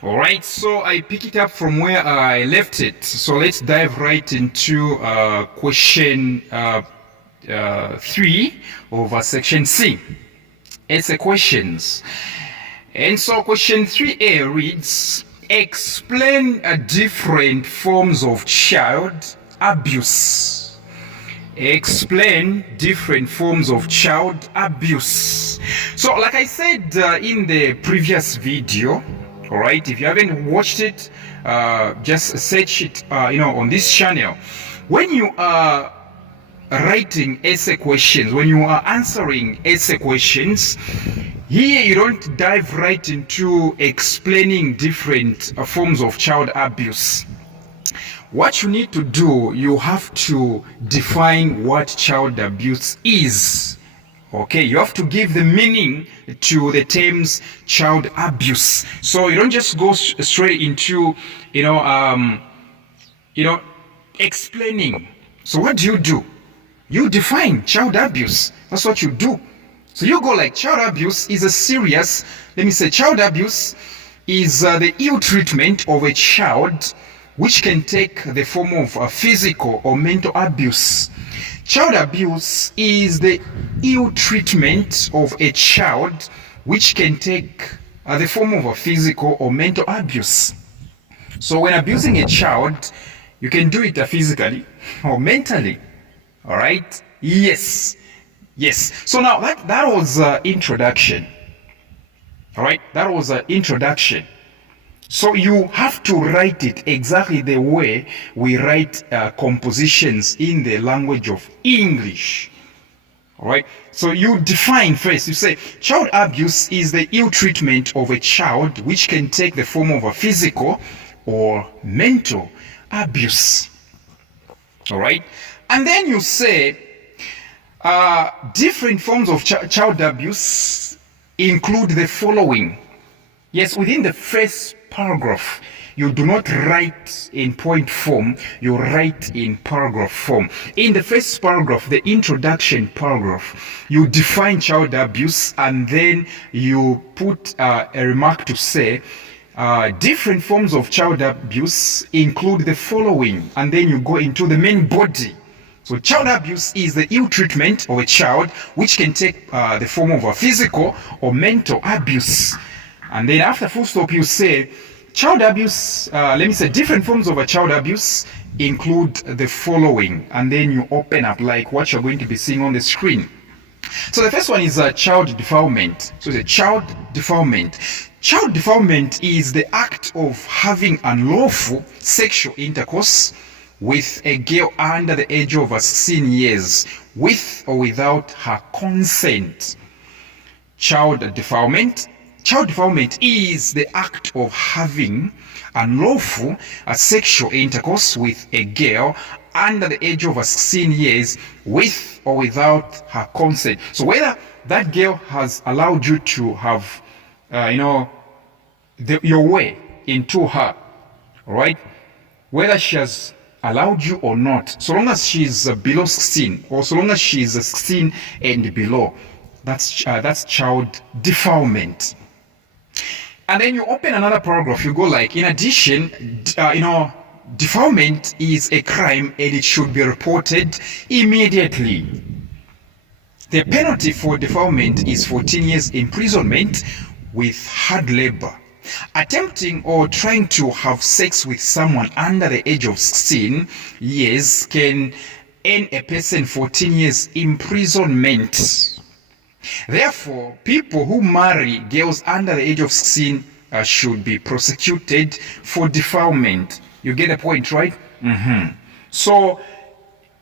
All right, so I pick it up from where I left it. So let's dive right into question 3 of section C. It's a questions. And so question 3A reads, explain different forms of child abuse. Explain different forms of child abuse. So like I said in the previous video, all right, if you haven't watched it, just search it on this channel. When you are writing essay questions, when you are answering essay questions, here you don't dive right into explaining different forms of child abuse. What you need to do, you have to define what child abuse is. Okay, you have to give the meaning to the terms child abuse. So you don't just go straight into, explaining. So what do? You define child abuse. That's what you do. So you go like, child abuse is a serious, child abuse is the ill treatment of a child which can take the form of physical or mental abuse. Child abuse is the ill treatment of a child which can take the form of a physical or mental abuse. So when abusing a child, you can do it physically or mentally. All right? Yes. So now that was introduction. All right? That was an introduction. So you have to write it exactly the way we write compositions in the language of English. All right. So you define first. You say child abuse is the ill treatment of a child which can take the form of a physical or mental abuse. All right. And then you say different forms of child abuse include the following. Yes, within the first paragraph, you do not write in point form, you write in paragraph form. In the first paragraph, the introduction paragraph, you define child abuse and then you put a remark to say, different forms of child abuse include the following, and then you go into the main body. So child abuse is the ill treatment of a child which can take the form of a physical or mental abuse. And then after full stop, you say, child abuse, different forms of a child abuse include the following. And then you open up like what you're going to be seeing on the screen. So the first one is child defilement. So the child defilement. Child defilement is the act of having unlawful sexual intercourse with a girl under the age of 16 years, with or without her consent. Child defilement. Child defilement is the act of having unlawful sexual intercourse with a girl under the age of 16 years with or without her consent. So whether that girl has allowed you to have, your way into her, all right? Whether she has allowed you or not, so long as she's below 16 or so long as she's 16 and below, that's child defilement. And then you open another paragraph, you go like, in addition, defilement is a crime and it should be reported immediately. The penalty for defilement is 14 years imprisonment with hard labor. Attempting or trying to have sex with someone under the age of 16 years can earn a person 14 years imprisonment. Therefore, people who marry girls under the age of 16 should be prosecuted for defilement. You get the point, right? So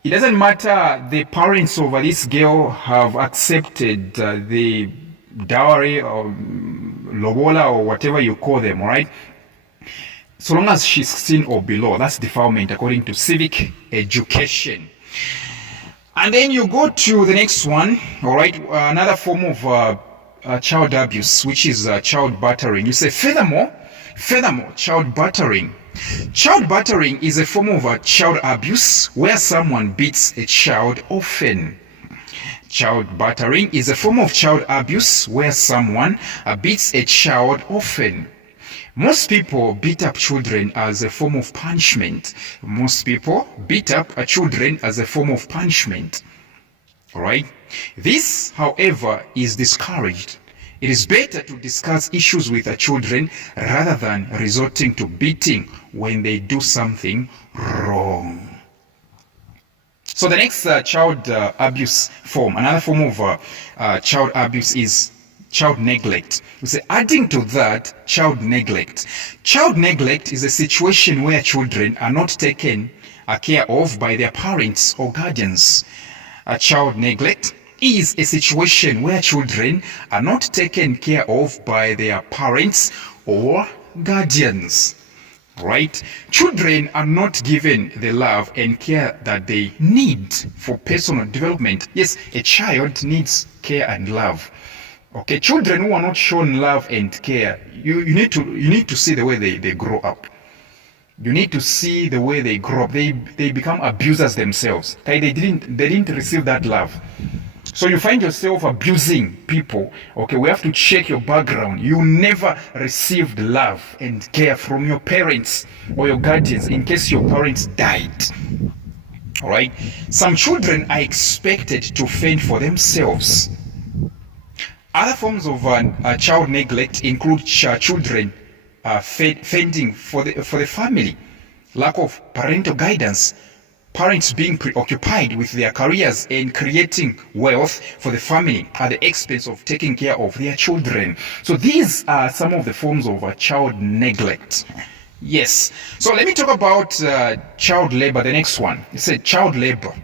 it doesn't matter the parents of this girl have accepted the dowry or lobola or whatever you call them, right? So long as she's 16 or below, that's defilement according to Civic Education. And then you go to the next one, all right, another form of child abuse, which is child battering. You say, furthermore, child battering. Child battering is a form of child abuse where someone beats a child often. Child battering is a form of child abuse where someone beats a child often. Most people beat up children as a form of punishment. Most people beat up children as a form of punishment. All right? This, however, is discouraged. It is better to discuss issues with the children rather than resorting to beating when they do something wrong. So the next child abuse form, another form of child abuse is child neglect. We say adding to that, child neglect. Child neglect is a situation where children are not taken care of by their parents or guardians. Child neglect is a situation where children are not taken care of by their parents or guardians. Right? Children are not given the love and care that they need for personal development. Yes, a child needs care and love. Okay, children who are not shown love and care, you need to see the way they grow up. You need to see the way they grow up. They become abusers themselves. Okay? They didn't receive that love. So you find yourself abusing people. Okay, we have to check your background. You never received love and care from your parents or your guardians in case your parents died. All right? Some children are expected to fend for themselves. Other forms of child neglect include children fending for the family, lack of parental guidance, parents being preoccupied with their careers and creating wealth for the family at the expense of taking care of their children. So these are some of the forms of child neglect. Yes. So let me talk about child labor, the next one. It said child labor.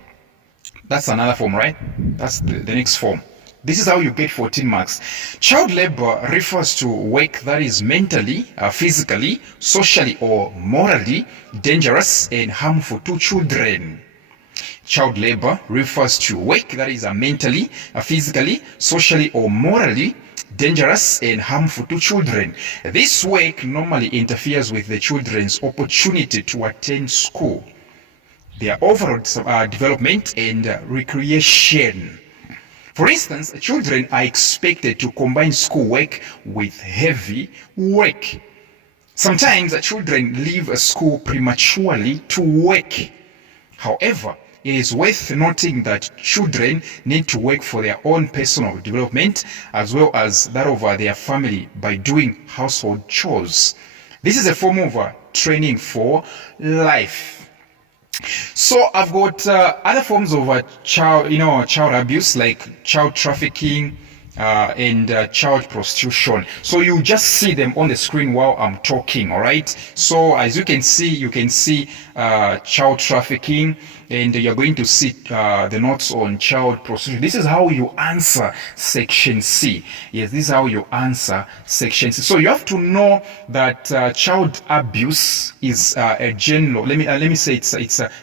That's another form, right? That's the next form. This is how you get 14 marks. Child labor refers to work that is mentally, physically, socially, or morally dangerous and harmful to children. Child labor refers to work that is mentally, physically, socially, or morally dangerous and harmful to children. This work normally interferes with the children's opportunity to attend school, their overall development, and recreation. For instance, children are expected to combine schoolwork with heavy work. Sometimes children leave school prematurely to work. However, it is worth noting that children need to work for their own personal development as well as that of their family by doing household chores. This is a form of training for life. So I've got other forms of child abuse like child trafficking and child prostitution. So you just see them on the screen while I'm talking. All right. So as you can see child trafficking, and you're going to see the notes on child prostitution. This is how you answer section C. Yes, this is how you answer section C. So you have to know that child abuse is a general. Let me say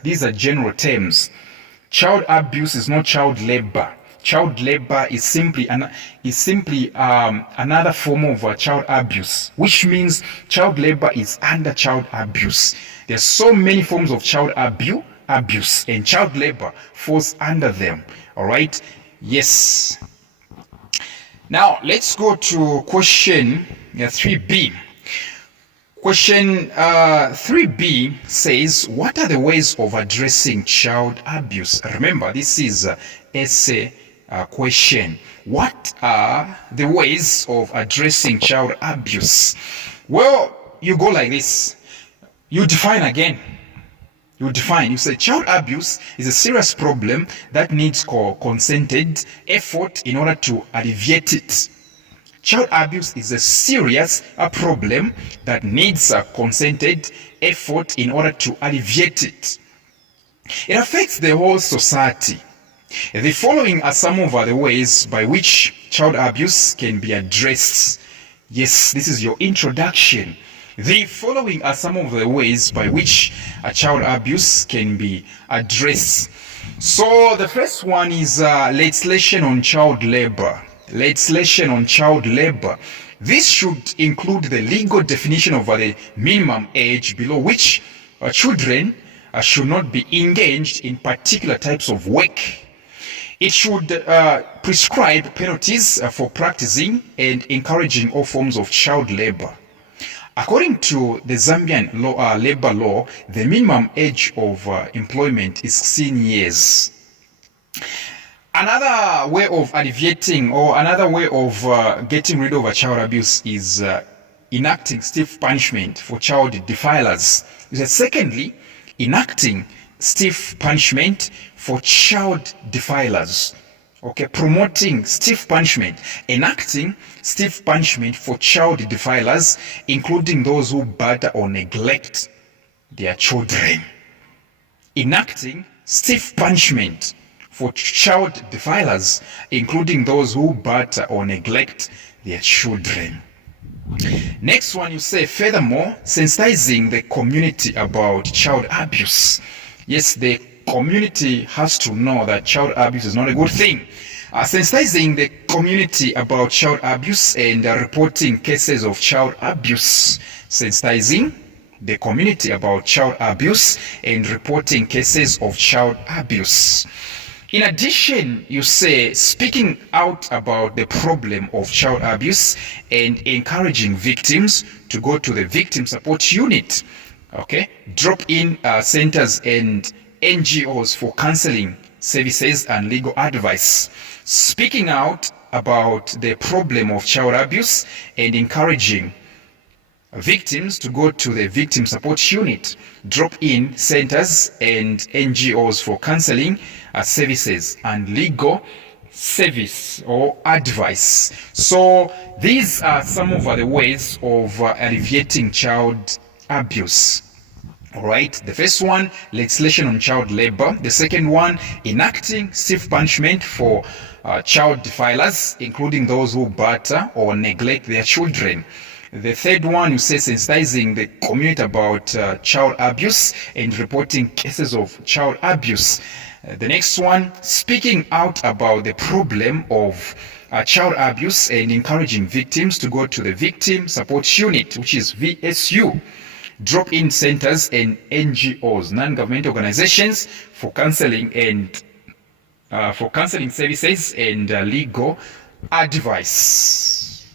these are general terms. Child abuse is not child labor. Child labor is simply another form of child abuse, which means child labor is under child abuse. There's so many forms of child abuse, and child labor falls under them. All right. Yes. Now let's go to question 3B. Question 3B says, what are the ways of addressing child abuse? Remember, this is essay question. What are the ways of addressing child abuse? Well, you go like this. You define again. You say child abuse is a serious problem that needs concerted effort in order to alleviate it. Child abuse is a serious problem that needs a concerted effort in order to alleviate it. It affects the whole society. The following are some of the ways by which child abuse can be addressed. Yes, this is your introduction. The following are some of the ways by which child abuse can be addressed. So the first one is legislation on child labor. Legislation on child labor. This should include the legal definition of the minimum age below which children should not be engaged in particular types of work. It should prescribe penalties for practicing and encouraging all forms of child labor. According to the Zambian law, labor law, the minimum age of employment is 16 years. Another way of alleviating or another way of getting rid of a child abuse is enacting stiff punishment for child defilers. Secondly, enacting stiff punishment for child defilers. Okay, promoting stiff punishment, enacting stiff punishment for child defilers, including those who batter or neglect their children. Enacting stiff punishment for child defilers, including those who batter or neglect their children. Next one, you say, furthermore, sensitizing the community about child abuse. Yes, the community has to know that child abuse is not a good thing. Sensitizing the community about child abuse and reporting cases of child abuse. Sensitizing the community about child abuse and reporting cases of child abuse. In addition, you say, speaking out about the problem of child abuse and encouraging victims to go to the victim support unit. Okay, drop-in centers and NGOs for counseling services and legal advice. Speaking out about the problem of child abuse and encouraging victims to go to the victim support unit, drop-in centers and NGOs for counseling services and legal service or advice. So these are some of the ways of alleviating child abuse. All right, the first one, legislation on child labor. The second one, enacting stiff punishment for child defilers, including those who batter or neglect their children. The third one, you say, sensitizing the community about child abuse and reporting cases of child abuse. The next one, speaking out about the problem of child abuse and encouraging victims to go to the victim support unit, which is VSU. Drop-in centers and NGOs, non-government organizations, for counseling and for counseling services and legal advice.